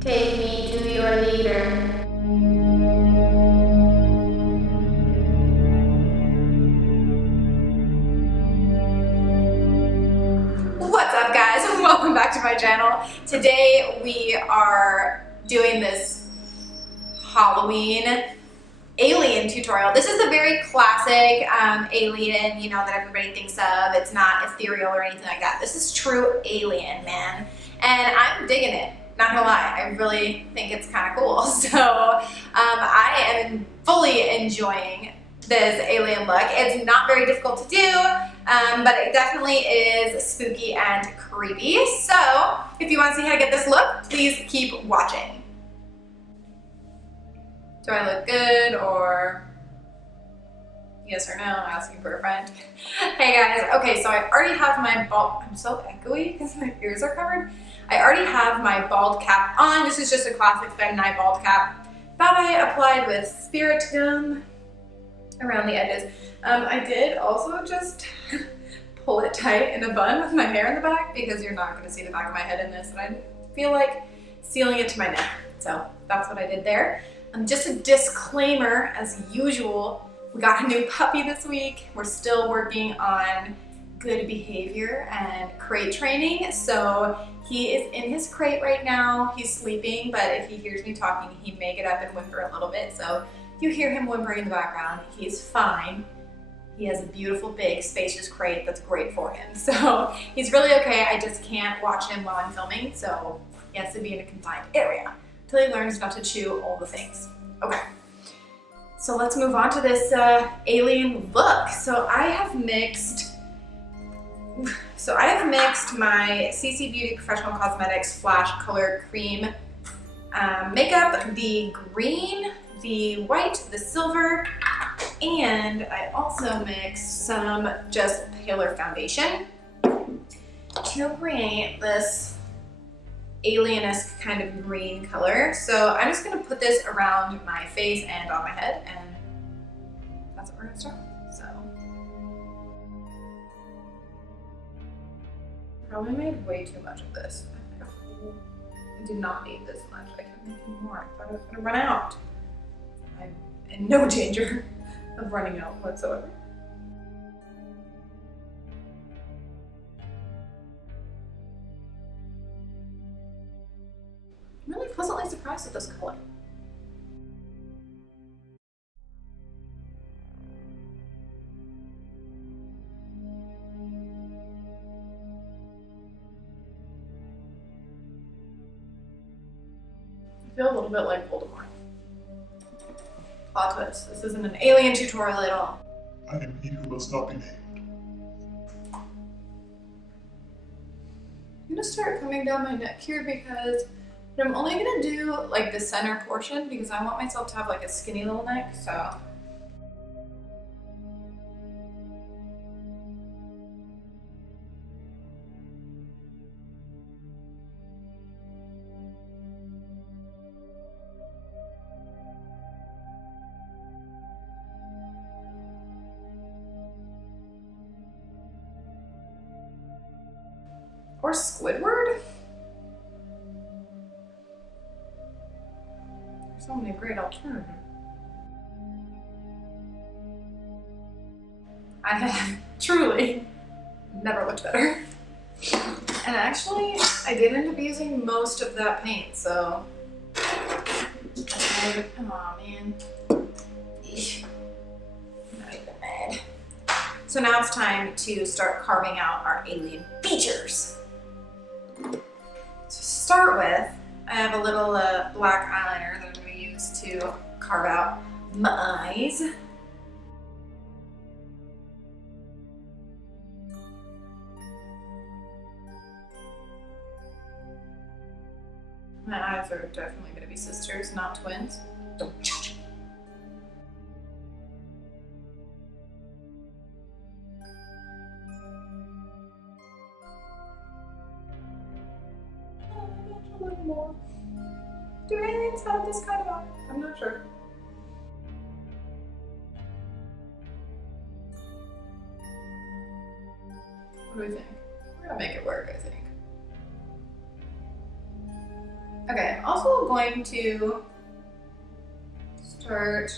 Take me to your leader. What's up, guys? Welcome back to my channel. Today we are doing this Halloween alien tutorial. This is a very classic alien, that everybody thinks of. It's not ethereal or anything like that. This is true alien, man. And I'm digging it. Not gonna lie, I really think it's kind of cool. So I am fully enjoying this alien look. It's not very difficult to do, but it definitely is spooky and creepy. So if you want to see how to get this look, please keep watching. Do I look good, or yes or no? Asking for a friend. Hey guys, okay, so I already have my bald, I'm so echoey because my ears are covered. I already have my bald cap on. This is just a classic Ben Nye bald cap that I applied with spirit gum around the edges. I did also just pull it tight in a bun with my hair in the back because you're not going to see the back of my head in this, and I feel like sealing it to my neck. So that's what I did there. Just a disclaimer, as usual, we got a new puppy this week. We're still working on good behavior and crate training. So he is in his crate right now. He's sleeping, but if he hears me talking, he may get up and whimper a little bit. So if you hear him whimpering in the background, he's fine. He has a beautiful, big, spacious crate that's great for him. So he's really okay. I just can't watch him while I'm filming. So he has to be in a confined area until he learns not to chew all the things. Okay. So let's move on to this alien look. So I have mixed my CC Beauty Professional Cosmetics Flash Color Cream makeup, the green, the white, the silver, and I also mixed some just paler foundation to create this alien-esque kind of green color. So I'm just gonna put this around my face and on my head, and that's what we're gonna start with. So probably made way too much of this. I do not need this much. I can make more. I thought I was gonna run out. I'm in no danger of running out whatsoever. I'm really pleasantly surprised at this color. I feel a little bit like Voldemort. Plot twist, this isn't an alien tutorial at all. I am he who must not be named. I'm gonna start coming down my neck here because I'm only gonna do like the center portion because I want myself to have like a skinny little neck, so. Or Squidward? There's so many great alternatives. I have truly never looked better. And actually, I did end up using most of that paint, so. Oh man. Eesh. I'm not even mad. So now it's time to start carving out our alien features. To start with, I have a little black eyeliner that I'm going to use to carve out my eyes. My eyes are definitely going to be sisters, not twins. Don't judge me. A little more. Do aliens have this kind of eye? I'm not sure. What do we think? We're gonna make it work, I think. Okay, I'm also going to start.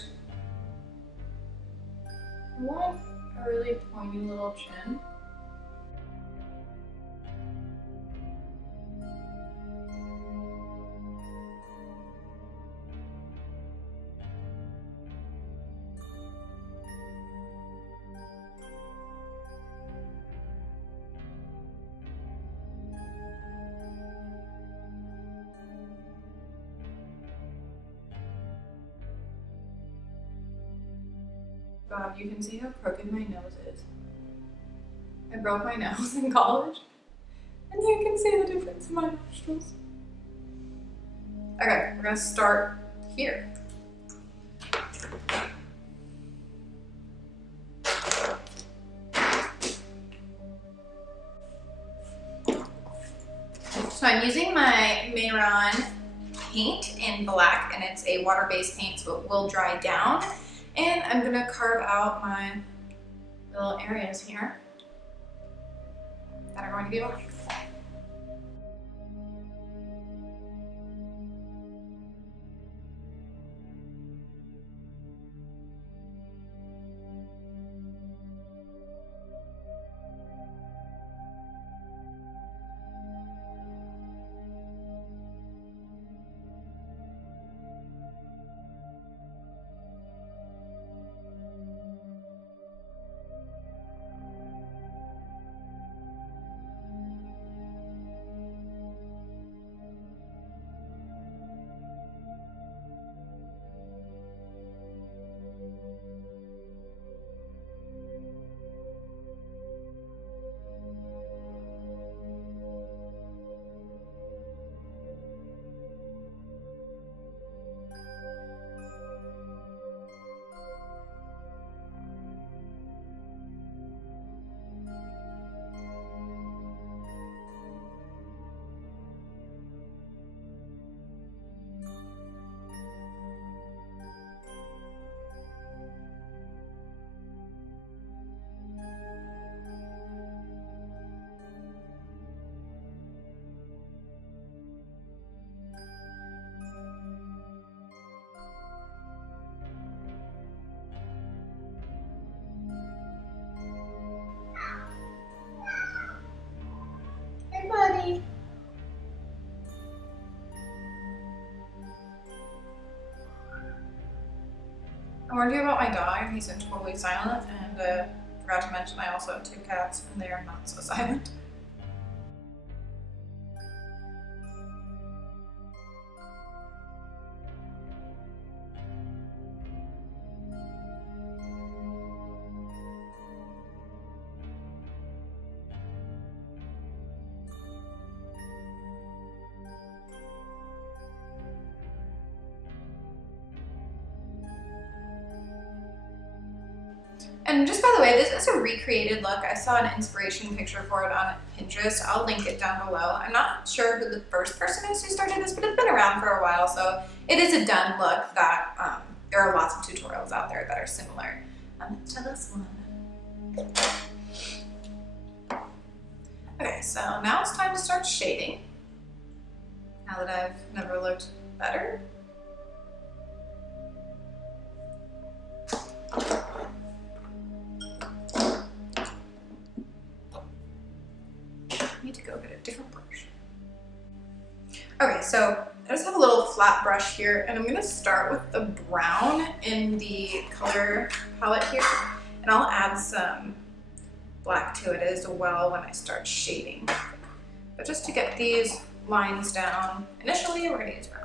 I want a really pointy little chin. God, you can see how crooked my nose is. I broke my nose in college, and you can see the difference in my nostrils. Okay, we're gonna start here. So I'm using my Mehron paint in black, and it's a water-based paint, so it will dry down. And I'm gonna carve out my little areas here that are going to be black. Hey, buddy. I warned you about my dog. He's totally silent, and forgot to mention I also have 2 cats, and they are not so silent. And just by the way, this is a recreated look. I saw an inspiration picture for it on Pinterest. I'll link it down below. I'm not sure who the first person is who started this, but it's been around for a while, so it is a done look that there are lots of tutorials out there that are similar to this one. Okay, so now it's time to start shading. Now that I've never looked better. I need to go get a different brush. Okay, so I just have a little flat brush here, and I'm gonna start with the brown in the color palette here, and I'll add some black to it as well when I start shading. But just to get these lines down, initially we're gonna use brown.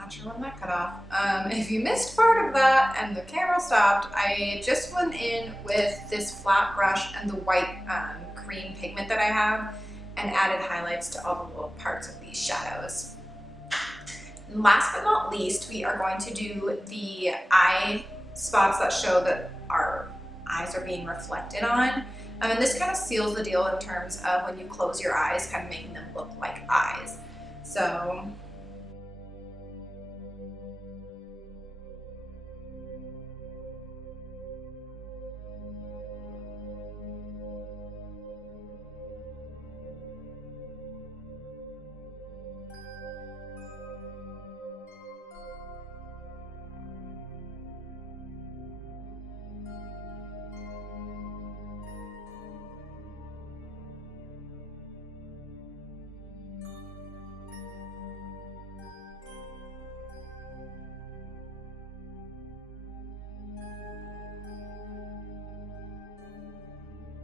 Not sure when that cut off. If you missed part of that and the camera stopped, I just went in with this flat brush and the white cream pigment that I have and added highlights to all the little parts of these shadows. And last but not least, we are going to do the eye spots that show that our eyes are being reflected on. And this kind of seals the deal in terms of when you close your eyes, kind of making them look like eyes. So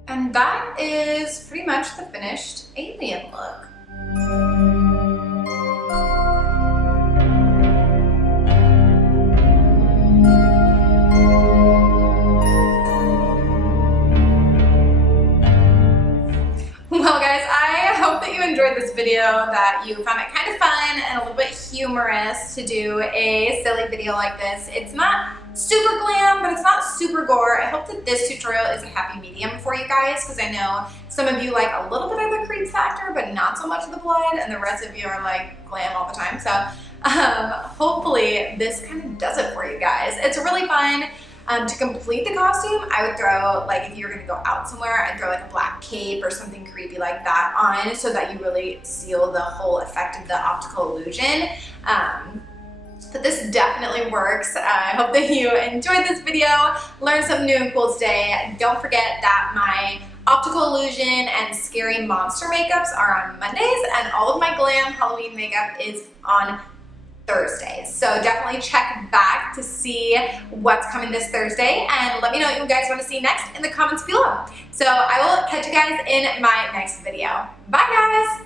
and that is pretty much the finished alien look. Well guys, I hope that you enjoyed this video, that you found it kind of fun and a little bit humorous to do a silly video like this. It's not super glam, but it's not super gore. I hope that this tutorial is a happy medium for you guys, because I know some of you like a little bit of the creep factor, but not so much of the blood, and the rest of you are like glam all the time. So hopefully this kind of does it for you guys. It's really fun. To complete the costume, I would throw, like if you were gonna go out somewhere, I'd throw like a black cape or something creepy like that on, so that you really seal the whole effect of the optical illusion. But this definitely works. I hope that you enjoyed this video, learned something new and cool today. Don't forget that my optical illusion and scary monster makeups are on Mondays, and all of my glam Halloween makeup is on Thursdays. So definitely check back to see what's coming this Thursday, and let me know what you guys want to see next in the comments below. So I will catch you guys in my next video. Bye guys!